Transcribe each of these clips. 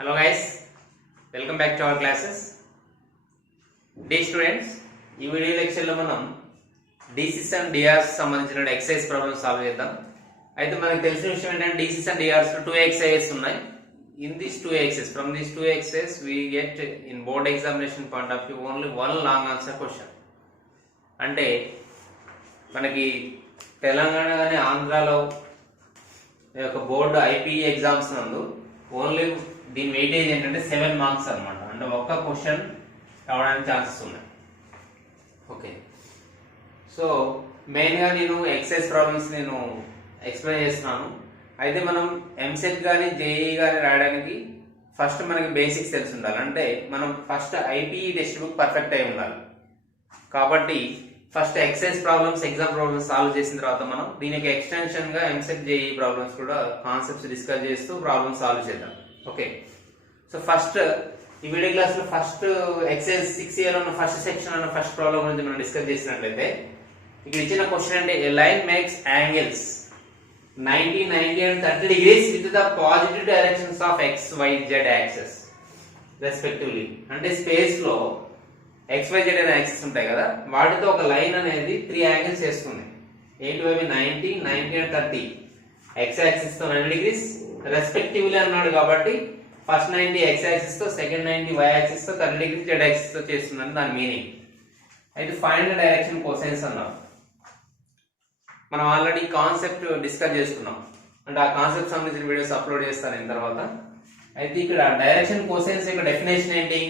Hello guys, welcome back to our classes. Dear students, ఈ video lecture లో మనం DCs and DRs సంబంధించిన exercise problems solve చేద్దాం. అయితే మనకు తెలిసిన విషయం ఏంటంటే DCs and DRs లో 2 exercises ఉన్నాయి. In these 2 exercises, from these 2 exercises we get in board examination point of view only one long answer question. అంటే మనకి తెలంగాణ కానీ ఆంధ్రాలో బోర్డు ఐపీఈ ఎగ్జామ్స్ నందు ఓన్లీ దీని వెయిటేజ్ ఏంటంటే 7 మార్క్స్ అనమాట. అంటే ఒక్క క్వశ్చన్ రావడానికి ఛాన్సెస్ ఉన్నాయి. ఓకే, సో మెయిన్గా నేను ఎక్సైజ్ ప్రాబ్లమ్స్ నేను ఎక్స్ప్లెయిన్ చేస్తున్నాను. అయితే మనం ఎంసెట్ కానీ జేఈ కానీ రాయడానికి ఫస్ట్ మనకి బేసిక్స్ తెలిసి ఉండాలి. అంటే మనం first IPE text book perfect అయి ఉండాలి. కాబట్టి first excise problems exam problems solve చేసిన తర్వాత మనం దీనికి ఎక్స్టెన్షన్ గా ఎంసెట్ జేఈ ప్రాబ్లమ్స్ కూడా కాన్సెప్ట్స్ డిస్కస్ చేస్తూ ప్రాబ్లమ్స్ సాల్వ్ చేద్దాం. ఓకే, సో ఫస్ట్ ఈ వీడియో క్లాస్ లో ఫస్ట్ ఎక్సైజ్ 6A లో ఉన్న ఫస్ట్ సెక్షన్ అన్న ఫస్ట్ ప్రాబ్లం గురించి మనం డిస్కస్ చేసినట్లయితే ఇక్కడ ఇచ్చిన క్వశ్చన్ అంటే ఏ line makes angles 90, 90 and 30 degrees with the positive directions of x, y, z axis respectively. అంటే స్పేస్ లో XYZ అనే యాక్సిస్ ఉంటాయి కదా, వాటితో ఒక లైన్ అనేది 3 యాంగిల్స్ చేస్తుంది. ఏటువైపు 90, 90 and 30. X యాక్సిస్ తో 90 degrees రెస్పెక్టివ్లీ అన్నాడు కాబట్టి ఫస్ట్ 90 X యాక్సిస్ తో, సెకండ్ 90 Y యాక్సిస్ తో, 30 degrees Z యాక్సిస్ తో చేస్తుందని దాని మీనింగ్. అయితే ఫైండ్ డైరెక్షన్ కోసైన్స్ అన్నాం. మనం ఆల్రెడీ కాన్సెప్ట్ డిస్కస్ చేసుకున్నాం. అంటే ఆ కాన్సెప్ట్ సంబంధించిన వీడియోస్ అప్లోడ్ చేస్తాను నేను తర్వాత. అయితే ఇక్కడ డైరెక్షన్ కోసైన్స్ యొక్క డెఫినేషన్ ఏంటి?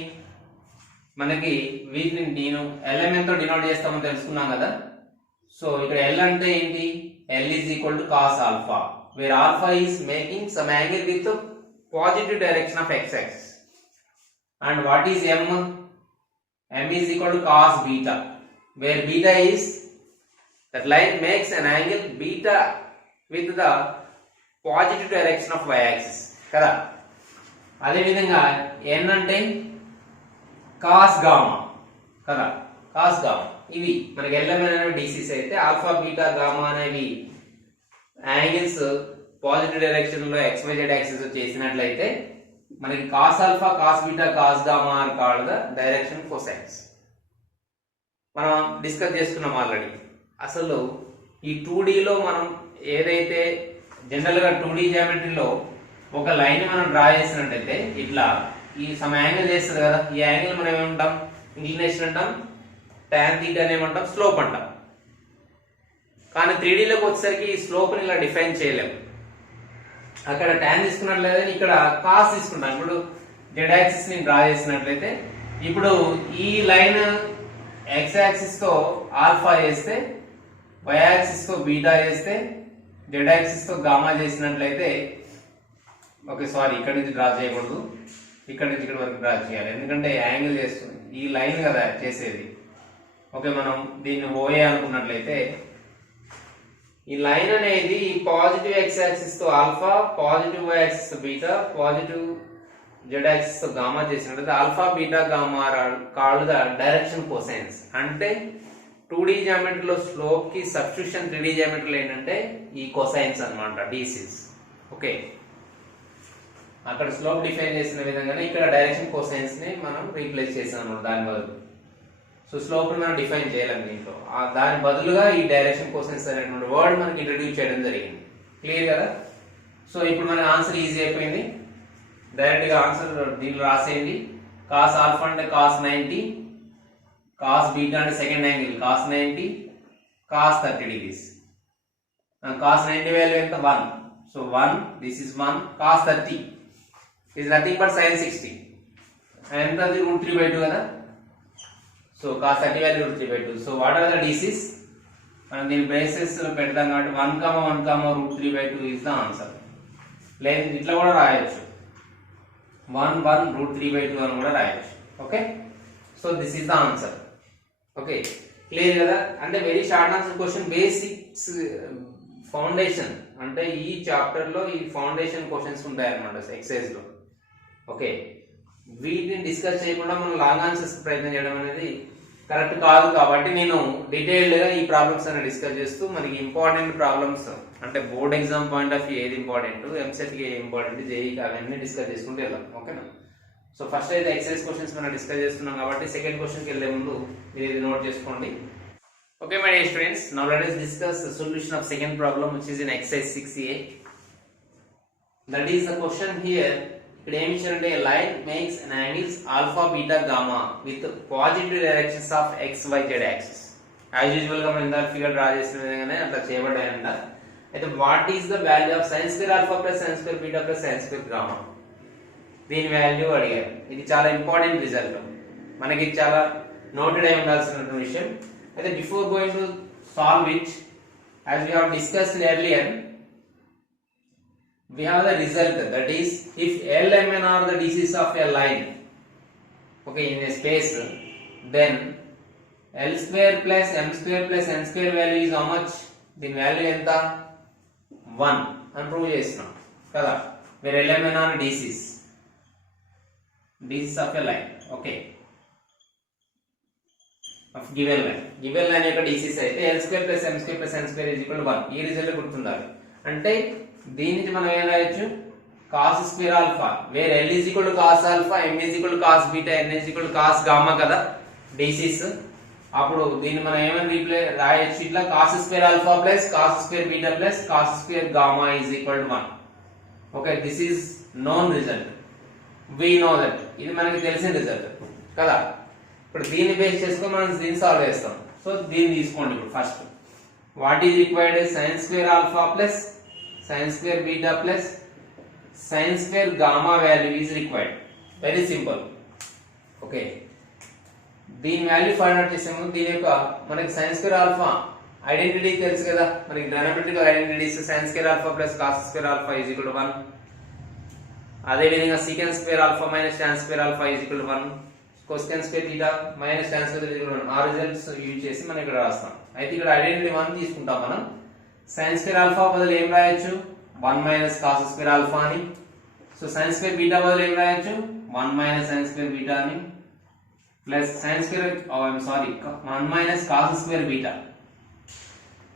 మనకి వీటిని నేను LMN తో డినోట్ చేస్తామని తెలుసుకున్నాం కదా. సో ఇక్కడ L అంటే ఏంటి? L is equal to cos alpha, where alpha is making some angle with the positive direction of x axis. And what is M? M is equal to cos beta, where beta is that line makes an angle beta with the positive direction of y axis కదా. అదే విధంగా N అంటే cos gamma కదా, cos gamma. ఇవి మనకి LMN అనేవి DCs అయితే alpha beta gamma అనేవి యాంగిల్స్ పాజిటివ్ డైరెక్షన్ లో XYZ యాక్సిస్ చేసినట్లయితే మనకి cos alpha, cos beta, cos gamma are called the direction cosines. మనం డిస్కస్ చేసుకున్నాం ఆల్రెడీ. అసలు ఈ 2D లో మనం ఏదైతే జనరల్ గా 2D జియోమెట్రీలో ఒక లైన్ మనం డ్రా చేసినట్లయితే ఇట్లా ఈ సమ్ యాంగిల్ చేస్తుంది కదా, ఈ యాంగిల్ మనం ఏమంటాం? ఇంక్లినేషన్ అంటాం, tan θ ఏమంటాం, స్లోప్ అంటాం. కానీ 3D లోకి వచ్చేసరికి ఈ స్లోప్ ని ఇలా డిఫైన్ చేయలేము. అక్కడ tan తీసుకున్నట్లయితే ఇక్కడ కాస్ తీసుకుంటాం. ఇప్పుడు z యాక్సిస్ ని డ్రా చేసినట్లయితే ఇప్పుడు ఈ లైన్ x యాక్సిస్ తో ఆల్ఫా చేస్తే, y యాక్సిస్ తో బీటా చేస్తే, z యాక్సిస్ తో గామా చేసినట్లయితే, ఓకే సారీ ఇక్కడ నుంచి డ్రా చేయకూడదు, ఇక్కడ నుంచి ఇక్కడ వరకు డ్రా చేయాలి. ఎందుకంటే యాంగిల్ చేస్తుంది ఈ లైన్ కదా చేసేది. ఓకే, మనం దీన్ని OA అనుకున్నట్లయితే ఈ లైన్ అనేది పాజిటివ్ X యాక్సిస్ తో ఆల్ఫా, పాజిటివ్ Y యాక్సిస్ తో బీటా, పాజిటివ్ Z యాక్సిస్ తో గామా చేసినట్లయితే alpha beta gamma called the direction cosines. అంటే 2D జియోమెట్రీలో స్లోప్ కి సబ్స్టిట్యూషన్ 3D జియోమెట్రీలో ఏంటంటే ఈ కోసైన్స్ అన్నమాట, DCs. ఓకే, అక్కడ స్లోప్ డిఫైన్ చేసిన విధంగానే ఇక్కడ డైరెక్షన్ కోసైన్స్ ని మనం రీప్లేస్ చేసాం అన్నమాట దాని బదులు. సో స్లోప్ ని మనం డిఫైన్ చేయలేం దీంట్లో, దాని బదులుగా ఈ డైరెక్షన్ కోసైన్స్ అనేటువంటి వర్డ్ మనకి ఇంట్రడ్యూస్ చేయడం జరిగింది. క్లియర్ కదా? సో ఇప్పుడు మన ఆన్సర్ ఈజీ అయిపోయింది. డైరెక్ట్ గా ఆన్సర్ దీంట్లో రాసేయండి. కాస్ ఆల్ఫా అంటే కాస్ 90, కాస్ బీటా అంటే second angle cos 90, cos 30 degrees. Cos 90 value ఎంత? 1. So 1, this is 1. Cos 30 is nothing but sin 60. ఎంత? అది √3/2 కదా. So cos 30 value √3/2. So what are the DCs? మనం దీని బేసిస్ పెడతాం కాబట్టి 1, 1, √3/2 ఇస్ ద ఆన్సర్. లేదు ఇట్లా కూడా రాయొచ్చు, 1, 1 √3/2 అని కూడా రాయొచ్చు. Okay, so this is the answer. Okay, clear కదా? అంటే very short answer question, basics foundation. అంటే ఈ చాప్టర్ లో ఈ ఫౌండేషన్ క్వశ్చన్స్ ఉంటాయి అన్నమాట ఎక్సైజ్ లో. ఓకే, వీటిని డిస్కస్ చేయకుండా మనం లాంగ్ ఆన్సర్స్ ప్రయత్నం చేయడం అనేది కరెక్ట్ కాదు. కాబట్టి నేను డీటెయిల్డ్ గా ఈ ప్రాబ్లమ్స్ అన్ని డిస్కస్ చేస్తూ మనకి ఇంపార్టెంట్ ప్రాబ్లమ్స్ అంటే board exam point of view ఏది ఇంపార్టెంట్, ఎంసెట్ కి ఏది ఇంపార్టెంట్, జేఈకి అవన్నీ డిస్కస్ చేసుకుంటూ వెళ్దాం. ఓకేనా? సో ఫస్ట్ అయితే ఎక్సర్సైజ్ క్వశ్చన్స్ మనం డిస్కస్ చేస్తున్నాం కాబట్టి సెకండ్ క్వశ్చన్ కి వెళ్లే ముందు మీరు ఇది నోట్ చేసుకోండి. Okay, my dear students, now let us discuss the solution of second problem, which is in exercise 6a. That is the question here. ఇక్కడ ఏమి ఇచ్చారంటే a line makes an angles alpha, beta, gamma with positive directions of x, y, z axis. As usual గా మనం ఇందాక figure draw చేసిన విధంగానే అట్లా చేయబడ్డాయంట. అయితే what is the value of sin square alpha plus sin square beta plus sin square gamma? దీని value అడిగారు. ఇది చాలా ఇంపార్టెంట్ రిజల్ట్, మనకి చాలా నోటెడ్ అయి ఉండాల్సిన విషయం. అయితే before going to solve it, as we have discussed earlier, we have the result, that is if L, M, N are the DCs of a line, okay, in a space, then L square plus M square plus N square value is how much? దీని value ఎంత? 1 అని prove చేస్తున్నాం కదా. where L, M, N are DCs of a line, okay, of given line యొక్క DCs అయితే L square plus M square plus N square is equal to 1. ఈ result గుర్తుండాలి. అంటే దీని నుంచి మనం ఏం రాయొచ్చు? cos square alpha, where L is equal to cos alpha, M is equal to cos beta, N is equal to cos gamma కదా DCs. అప్పుడు దీన్ని మనం ఏమని రాయొచ్చు? ఇట్లా cos square alpha plus cos square beta plus cos square gamma is equal to 1. okay, this is known result, we know that. ఇది మనకి తెలిసిన రిజల్ట్ కదా. ఇప్పుడు దీన్ని బేస్ చేసుకొని మనం దీన్ని సాల్వ్ చేస్తాం. సో దీన్ని తీసుకోండి. ఇప్పుడు first what is required? sin square alpha plus sin square beta plus sin square gamma value is required. Very simple. Okay, దీని వాల్యూ ఫైండ్ అవుట్ చేసే ముందు దీని యొక్క మనకి sin square alpha ఐడెంటిటీ తెలుసు కదా. మనకి ట్రిగోనోమెట్రికల్ identities sin square alpha plus cos square alpha is equal to 1. అదే విధంగా secant square alpha minus tan square alpha is equal to 1. cosecant square theta minus tan square theta is equal to 1. ఆ results use చేసి మనం ఇక్కడ రాస్తాం. అయితే ఇక్కడ identity 1 తీసుకుంటాం మనం. sin square alpha బదులు ఏం రాయొచ్చు? 1 minus cos square alpha అని. సో sin square beta బదులు ఏం రాయొచ్చు? 1 minus sin square beta అని plus sin square 1 minus cos square beta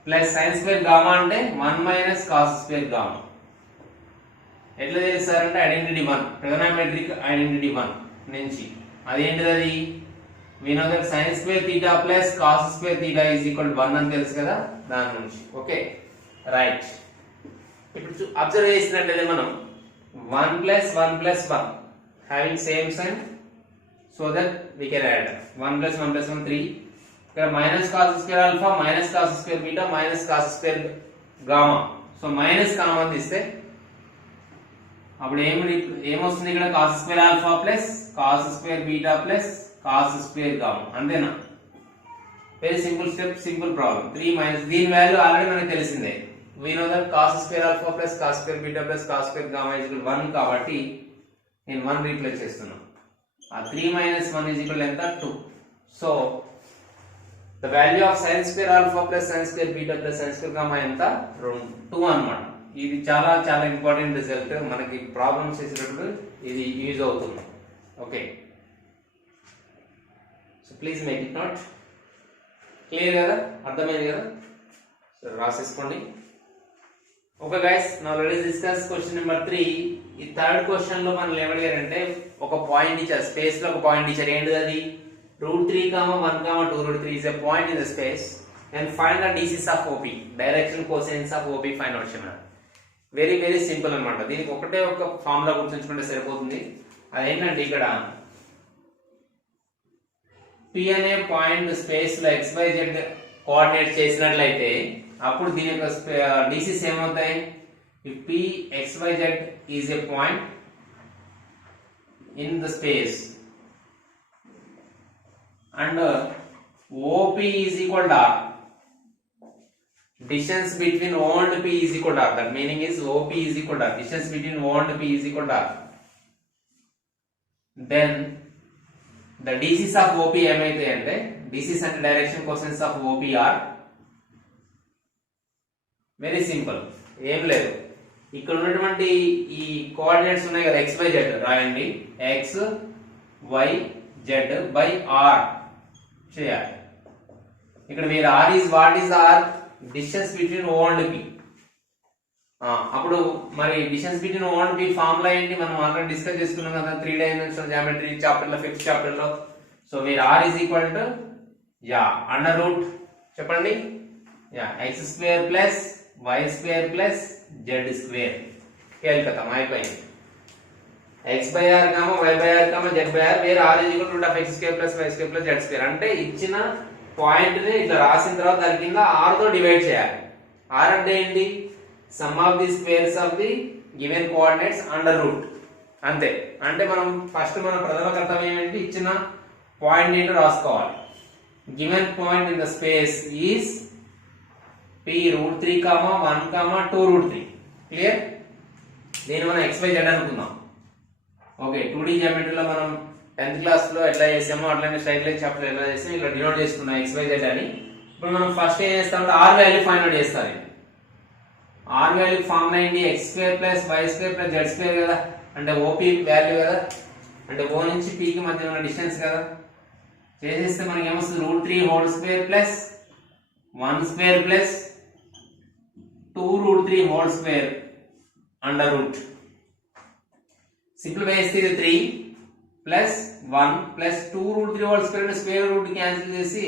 plus sin square gamma అంటే 1 minus cos square gamma. ఎట్లా తెలుస్తారంటే ఐడెంటిటీ 1, ట్రిగోనోమెట్రిక్ ఐడెంటిటీ 1 నుంచి అదేంటిది? అది we know that sin square theta plus cos square theta is equal to 1 అని తెలుసు కదా, దాని నుంచి. Okay, right. ఇప్పుడు అబ్జర్వ్ చేసినట్లయితే మనం 1 plus 1 plus 1 having same sign, so that we can add 1 plus 1 plus 1 3. ఇక్కడ minus cos square alpha minus cos square beta minus cos square gamma. So minus common తీస్తే అప్పుడు ఏమొస్తుంది? ఇక్కడ cos square alpha plus cos square beta plus cos square gamma. అంతేనా? Very simple step, simple problem. 3 minus దీని value already మనకు తెలిసిందే. we know that cos square alpha plus cos square beta plus cos square gamma is equal to 1 కాబట్టి నేను 1 replace చేస్తున్నాను. ఆ 3 minus 1 is equal to ఎంత? 2. So the value of sin square alpha plus sin square beta plus sin square gamma ఎంత? 2 అన్నమాట. ఇది చాలా చాలా ఇంపార్టెంట్ రిజల్ట్, మనకి ప్రాబ్లమ్స్ చేసేటప్పుడు ఇది యూజ్ అవుతుంది. Okay, so please make it note. Clear కదా? అర్థమైంది కదా? సో రాసేసుకోండి. Okay guys, now let us discuss question number 3. ఈ థర్డ్ క్వశ్చన్ లో మనం ఏమడిగారంటే ఒక పాయింట్ ఇచ్చారు, స్పేస్ లో ఒక పాయింట్ ఇచ్చారు. ఏంటిది అది? √3, 1, 2 √3 is a point in the space and find the DCs of OP, direction cosines of OP find out చేయమన్నారు. వెరీ వెరీ సింపుల్ అన్నమాట. దీనికి ఒకటే ఒక ఫార్ములా గుర్తుంచుకుంటే సరిపోతుంది. అదేంటంటే ఇక్కడ P అనే పాయింట్ స్పేస్ లో XYZ కోఆర్డినేట్ చేసినట్లయితే అప్పుడు దీని యొక్క DCs ఏమవుతాయి? If P XYZ is a point in the space and OP is equal to R, distance between O and P is equal to R. That meaning is OP is equal to R. Distance between O and P is equal to R. Then the DCs of OP ఏమైతే అంటే DCs అంటే direction cosines of OP are very simple. ఏం లేదు, ఇక్కడ ఉన్నటువంటి ఈ coordinates ఉన్నాయి కదా, XYZ రాయండి. X Y Z by R చేయాలి. ఇక్కడ మీరు r is what is r distance between O and P. అప్పుడు మరి distance between O and P formula ఏంటి మనం ఆల్రెడీ డిస్కస్ చేసుకున్నాం కదా 3 డైమెన్షనల్ జామెట్రీ చాప్టర్ లో 5th చాప్టర్ లో. సో మీరు r is equal to under root చెప్పండి x square plus y square plus z square కేల్కతం అయిపోయింది. x by r y by r z by r వేర్ r is equal to root of x square plus y square plus z square. అంటే ఇచ్చిన point ని ఇట్లా రాసిన తర్వాత దాని కింద r తో డివైడ్ చేయాలి. r అంటే ఏంటి some of the squares of the given coordinates under root అంతే. అంటే మనం ఫస్ట్ మన ప్రథమ కర్తవ్యం ఏంటి ఇచ్చిన పాయింట్ ఏంటో రాసుకోవాలి. Given point in the space is p root 3 1 2 root 3 clear. దీన్ని మనం xy z అనుకుందాం. ఓకే 2D జియోమెట్రీలో మనం 10th క్లాస్ లో ఎట్లా చేసామో అట్లానే స్ట్రైట్ లైన్ చాప్టర్ ఎలా చేసామో ఇలా డినోట్ చేసుకున్నాం xy z అని. ఇప్పుడు మనం ఫస్ట్ ఏం చేస్తామంటే r వాల్యూ ఫైండ్ అవుట్ చేస్తాం. r వాల్యూ ఫార్ములా ఏంటి x square plus y square plus z square కదా, అంటే OP వాల్యూ కదా, అంటే O నుంచి P కి మధ్య ఉన్న డిస్టెన్స్ కదా. చేసేస్తే మనకి ఏమొస్తుంది root 3 whole square plus 1 square plus 2 root 3 whole square under root. Simple వేస్తే ఇది 3 plus 1 plus 2 root 3 whole square అంటే స్క్వేర్ రూట్ క్యాన్సిల్ చేసి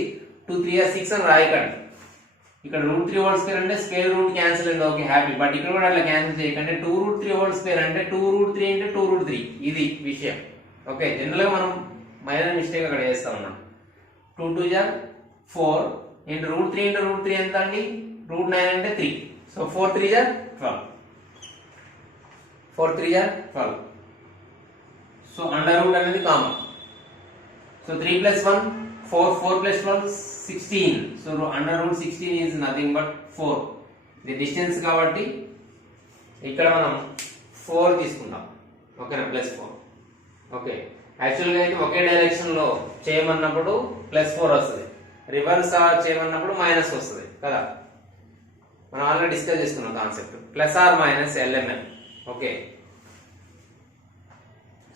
2 3 6 అని రాయకండి. ఇక్కడ రూట్ 3 హోల్ స్క్వేర్ అంటే స్క్వేర్ రూట్ క్యాన్సిల్ అయింది ఓకే హ్యాపీ. బట్ ఇక్కడ కూడా అట్లా క్యాన్సిల్ చేయకండి. 2 రూట్ 3 హోల్ స్క్వేర్ అంటే 2 రూట్ 3 అంటే 2 రూట్ 3 ఇది విషయం. ఓకే జనరల్ గా మనం మైనర్ మిస్టేక్ అక్కడ చేస్తా ఉన్నాం. 2 2 జా 4 ఇంటూ రూట్ 3 ఇంటూ రూట్ 3 ఎంత అండి రూట్ 9 అంటే 3. సో 4 3 జా 12 4 3 జా 12. సో అండర్ రూట్ అనేది common. So 3 plus 1 4 4 plus 12 16. So under root 16 is nothing but 4. ఇది డిస్టెన్స్ కాబట్టి ఇక్కడ మనం 4 తీసుకుందాం ఓకేనా ప్లస్ 4. ఓకే యాక్చువల్గా అయితే ఒకే డైరెక్షన్ లో చేయమన్నప్పుడు ప్లస్ 4 వస్తుంది, రివర్స్ చేయమన్నప్పుడు మైనస్ వస్తుంది కదా. మనం ఆల్రెడీ డిస్కస్ చేసుకున్నాం concept plus or minus LMN. Okay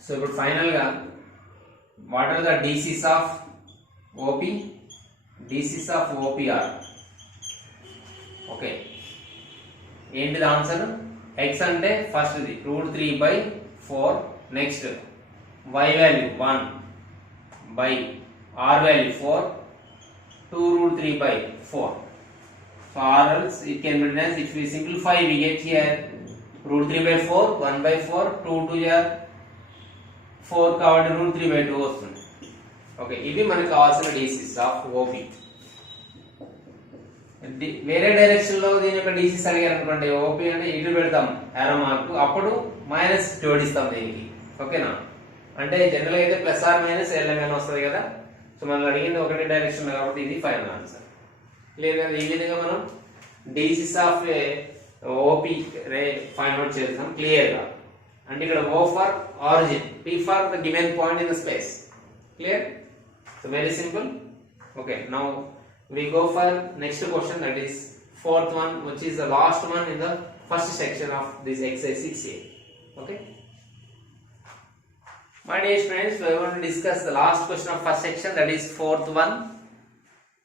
so ఇప్పుడు ఫైనల్ గా what are the DCs of OP, DCs of OPR. Okay ఏంటిది ఆన్సర్ x అంటే first the root 3 by 4, next y value 1 by r value 4, 2 root 3 by 4. So or else it can be written as, if we simplify we get here root 3 by 4 1 by 4 2 2 are 4 కాబట్టి root 3 by 2 వస్తుంది. Okay ఇవి మనకు కావాల్సిన DCs of OP. వేరే direction లో దీని యొక్క DCs అడిగారు అనుకోండి OP అంటే ఇటు పెడతాం యారో మార్క్, అప్పుడు మైనస్ జోడిస్తాం దీనికి ఓకేనా. అంటే జనరల్ అయితే ప్లస్ ఆర్ మైనస్ LMN వస్తుంది కదా. సో మనం అడిగింది ఒకటే డైరెక్షన్ కాబట్టి ఇది ఫైనల్ ఆన్సర్. లేదా ఈ విధంగా మనం DCs of OP ray find out చేద్దాం క్లియర్ గా. అంటే ఇక్కడ O for origin, P for the given point in the space. Clear? So very simple. Okay now we go for next question, that is fourth one, which is the last one in the first section of this exercise 6a. Okay my dear friends, we are going to discuss the last question of first section, that is fourth one.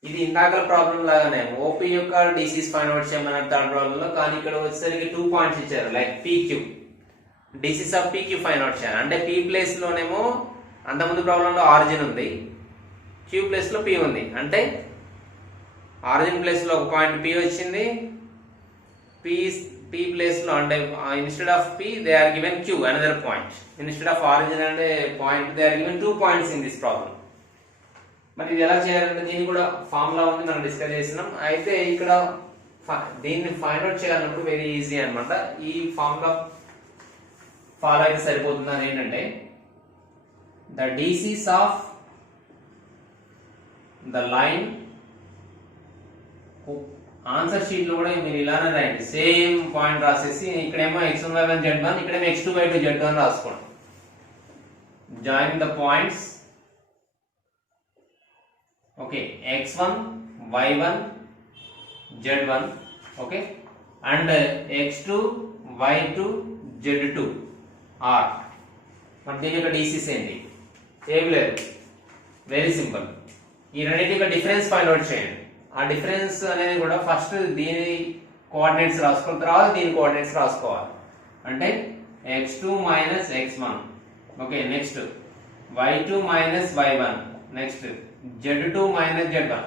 ఇది ఇందాకల problem లాగానే OP యొక్క DCs find out చేయమన్నారు third problem లో, కానీ ఇక్కడ వచ్చేసరికి 2 points ఇచ్చారు like PQ. DCs of PQ find out చేయాలి అంటే P ప్లేస్ లోనేమో అంతకుముందు ప్రాబ్లంలో ఆరిజిన్ ఉంది, Q ప్లేస్ లో P ఉంది. అంటే ఆరిజిన్ ప్లేస్ లో ఒక పాయింట్ P వచ్చింది, P ప్లేస్ లో అంటే instead of P they are given Q another point. Instead of origin అంటే point they are given 2 points in this problem. మరి ఇది ఎలా చేయాలంటే దీనికి కూడా ఫార్ములా ఉంది, మనం డిస్కస్ చేసినాం. అయితే ఇక్కడ దీన్ని ఫైండ్ అవుట్ చేయాలన్నప్పుడు వెరీ ఈజీ అన్నమాట. ఈ ఫార్ములా ఫాలో అయితే సరిపోతుంది. అని ఏంటంటే the DCs of the line, answer sheet లో కూడా మీరు ఇలానే రాయండి, సేమ్ పాయింట్ రాసేసి ఇక్కడేమో x1 y1 z1, ఇక్కడేమో x2 y2 z1 రాసుకోండి. Join the points. Okay x1 y1 z1 okay and x2 y2 z2 are. మరి దీని యొక్క DCs ఏంటి? ఏం లేదు, వెరీ సింపుల్. ఈ రెండింటి డిఫరెన్స్ ఫైండ్ అవుట్ చేయండి. ఆ డిఫరెన్స్ అనేది కూడా ఫస్ట్ దీని కోఆర్డినేట్స్ రాసుకోవాలి, తర్వాత దీని కోఆర్డినేట్స్ రాసుకోవాలి. అంటే x2 minus x1, okay. Next y2 minus y1, next z2 minus z1.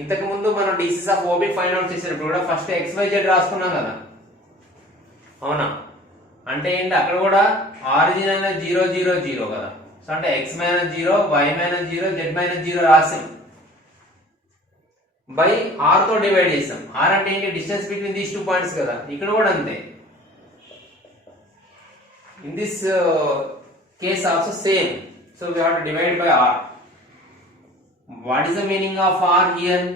ఇంతకు ముందు మనం డిసిస్ ఆఫ్ ఓబి ఫైండ్ అవుట్ చేసేటప్పుడు కూడా ఫస్ట్ xyz రాసుకున్నాం కదా, అవునా? అంటే ఏంటి, అక్కడ కూడా ఆరిజిన్ అనేది 0 0 0 కదా. సో అంటే x minus 0, y minus 0, z minus 0 రాసాం, బై r తో డివైడ్ చేసాం. r అంటే ఏంటి, డిస్టెన్స్ బిట్వీన్ దీస్ 2 పాయింట్స్ కదా. ఇక్కడ కూడా అంతే. In this case also same. So we have to divide by r. What is the meaning of r here?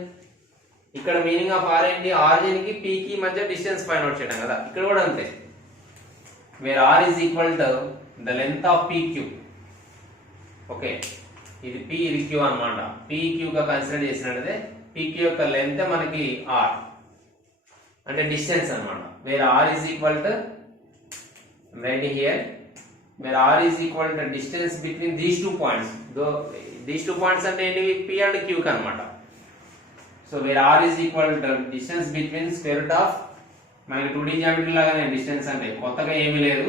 ఇక్కడ మీనింగ్ ఆఫ్ r ఏంటి, ఆరిజిన్ కి p కి మధ్య డిస్టెన్స్ ఫైండ్ అవుట్ చేయడం కదా. ఇక్కడ కూడా అంతే. Where r is equal to the length of pq. Okay, ఇది p ఇది q అన్నమాట. pq గా కన్సిడర్ చేసినట్లయితే pq యొక్క లెంత్ మనకి r అంటే డిస్టెన్స్ అన్నమాట. Where r is equal to, right here, where r is equal to distance between these 2 points. Though these 2 points అంటే ఏంటివి, p and q అన్నమాట. So where r is equal to distance between square root of, మనకి 2D geometry లాగానే distance అంటే కొత్తగా ఏమీ లేదు,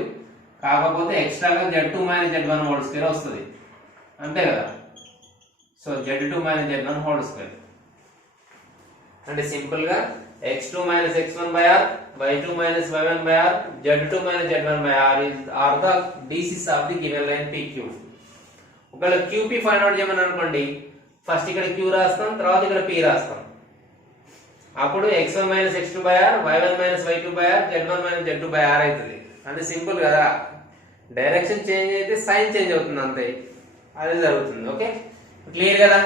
కాకపోతే ఎక్స్ట్రాగా z2 minus z1 whole square వస్తుంది, అంతే కదా. So z2 minus z1 whole square అంటే సింపుల్ గా x2 minus x1 by r, y2 minus y1 by r, z2 minus z1 by r are the DCs of the given line PQ. ఒకవేళ QP find out చేయమని అనుకోండి, first ఇక్కడ Q రాస్తాం, తర్వాత ఇక్కడ P రాస్తాం. అప్పుడు x1 minus x2 by r, y1 minus y2 by r, z1 minus z2 by r అవుతుంది. అంటే సింపుల్ కదా. డైరెక్షన్ చేంజ్ అయితే సైన్ చేంజ్ అవుతుంది, అంతే. అదే జరుగుతుంది. ఓకే, క్లియర్ కదా.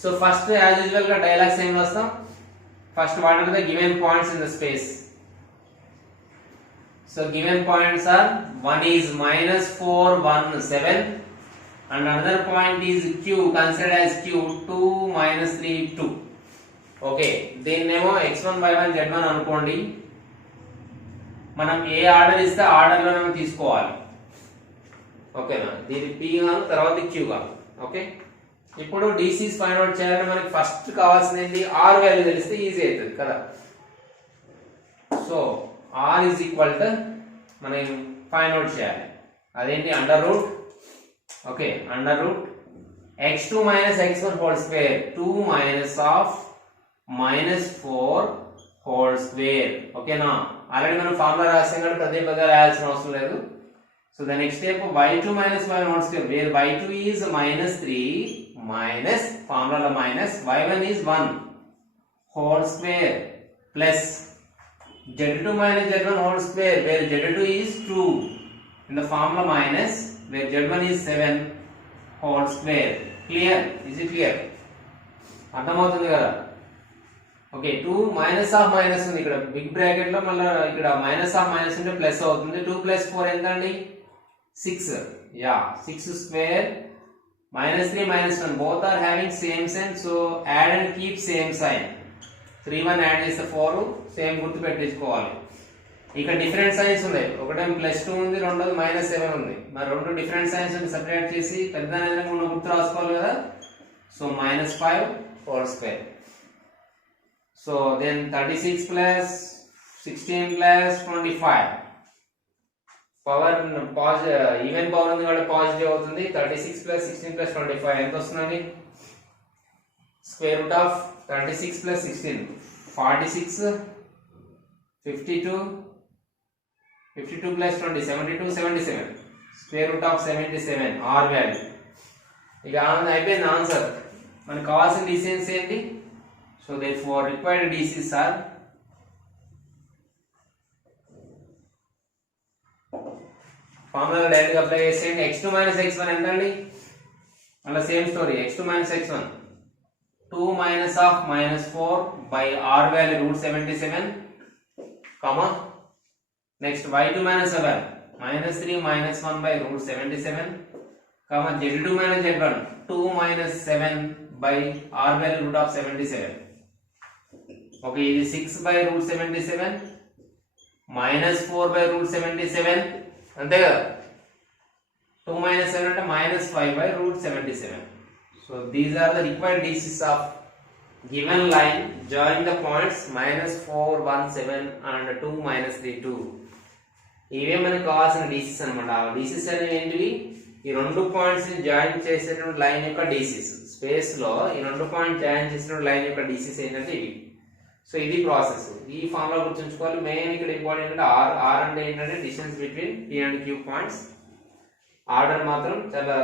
సో ఫస్ట్ యాజ్ యూజువల్ గా డైలాగ్స్ ఏం వస్తాం. ఫస్ట్ what are the given points in the space. So given points are, one is minus 4 1 7 and another point is q, considered as q 2 minus 3 2. Okay, దీన్నేమో x1 y1 z1 అనుకోండి. మనం ఏ order ఇస్తే order లోనే తీసుకోవాలి, ఓకేనా. దీని p గాను తర్వాత q గాను. ఓకే, ఇప్పుడు డిసిస్ ఫైండ్ అవుట్ చేయాలంటే మనకి ఫస్ట్ కావాల్సింది r వాల్యూ తెలిస్తే ఈజీ అవుతుంది కదా. So r is equal to మనం ఫైండ్ అవుట్ చేయాలి. అదేంటి, under root, okay, under root x2 minus x1 whole square 2 minus of minus 4 whole square. ఓకేనా. ఆల్రెడీ మనం ఫార్ములా రాసాం కాబట్టి ప్రత్యేకంగా రాయాల్సిన అవసరం లేదు. So the next step y2 minus y1 whole square, where y2 is minus 3 minus formula minus y1 is 1 whole square plus z2 minus z1 whole square, where z2 is 2 in the formula minus, where z1 is 7 whole square. Clear? Is it clear? అర్థమవుతుంది కదా. Okay, 2 minus of minus ఉంది ఇక్కడ big bracket లో, మళ్ళీ ఇక్కడ minus of minus ఉంటే plus అవుతుంది. 2 plus 4 ఎంత అండి, 6. Yeah, 6 square minus 3 minus 1 both are having same sign, so add and keep same sign. 3 1 add చేస్తే 4, సేమ్ గుర్తు పెట్టించుకోవాలి. ఇక్కడ డిఫరెంట్ సైన్స్ ఉన్నాయి, ఒకటేం +2 ఉంది, రెండోది -7 ఉంది. మరి రెండు డిఫరెంట్ సైన్స్ ని సెపరేట్ చేసి పెద్ద ఉన్న గుర్తు రాసుకోవాలి కదా. So -5 whole square. So then 36 plus 16 plus 25 power even power ఉంది కాబట్టి పాజిటివ్ అవుతుంది. 36 ప్లస్ 16 ప్లస్ 25 ఎంత వస్తుందండి, square root of 36 plus 16 46 52 52 plus 20 72 77 square root of 77 r value. ఇక అయిపోయింది ఆన్సర్. మనకు కావాల్సిన డిస్టెన్స్ ఏంటి. So therefore required DCs are formula direct గా అప్లై చేసేయండి. x2 minus x1 ఎంత అండి, మళ్ళీ same story. x2 minus x1 2 minus of minus 4 by r value root 77, comma next y2 minus 7 minus 3 minus 1 by root 77, comma z2 minus z1 2 minus 7 by r value root of 77. okay, ఇది 6 by root 77 minus 4 by root 77 అంతే కదా. 2 minus 7 అంటే minus 5 by root 77. So these are the required DCs of given line join the points -417 and 2 -32. ఇవే మనకు కావాల్సిన DCs అనమాట. ఆ DCs అనేవి ఏంటివి? ఈ రెండు పాయింట్స్ ని జాయిన్ చేసేటువంటి లైన్ యొక్క డీసీస్. స్పేస్ లో ఈ రెండు పాయింట్ జాయిన్ చేసినటువంటి లైన్ యొక్క డీసీస్ ఏంటంటే ఇవి. సో ఇది ప్రాసెస్. ఈ ఫార్ములా గుర్తుంచుకోవాలి. మెయిన్ ఇక్కడ ఇంపార్టెంట్ అంటే ఆర్ అంటే ఏంటంటే distance between P and Q points. Order మాత్రం చాలా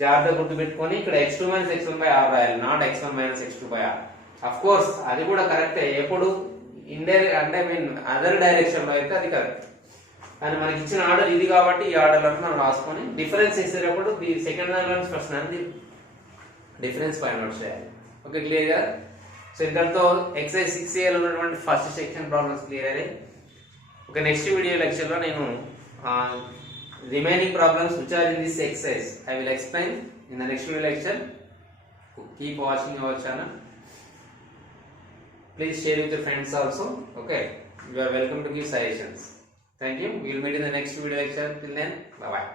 జాగ్రత్తగా గుర్తుపెట్టుకొని ఇక్కడ x2 - x1/r రాయాలి, not x1 - x2/r. Of course అది కూడా కరెక్టే. ఎప్పుడు ఇండైరెక్ట్ అంటే అదర్ డైరెక్షన్ లో అయితే అది కరెక్ట్. కానీ మనకి ఇచ్చిన ఆర్డర్ ఇది కాబట్టి ఈ ఆర్డర్లో మనం రాసుకొని డిఫరెన్స్ వేసేటప్పుడు సెకండ్ దానిలో ఫస్ట్ దాన్ని డిఫరెన్స్ ఫైండ్ అవుట్ చేయాలి. ఓకే, క్లియర్ గా? సో ఇంతటితో ఎక్సైజ్ 6A లో ఉన్నటువంటి ఫస్ట్ సెక్షన్ ప్రాబ్లమ్స్ క్లియర్ అయ్యాయి. ఓకే, నెక్స్ట్ వీడియో లెక్చర్ లో నేను remaining problems which are in this exercise I will explain in the next video lecture. Keep watching our channel. Please share with your friends also. Okay, you are welcome to give suggestions. Thank you. We will meet in the next video lecture. Till then, bye bye.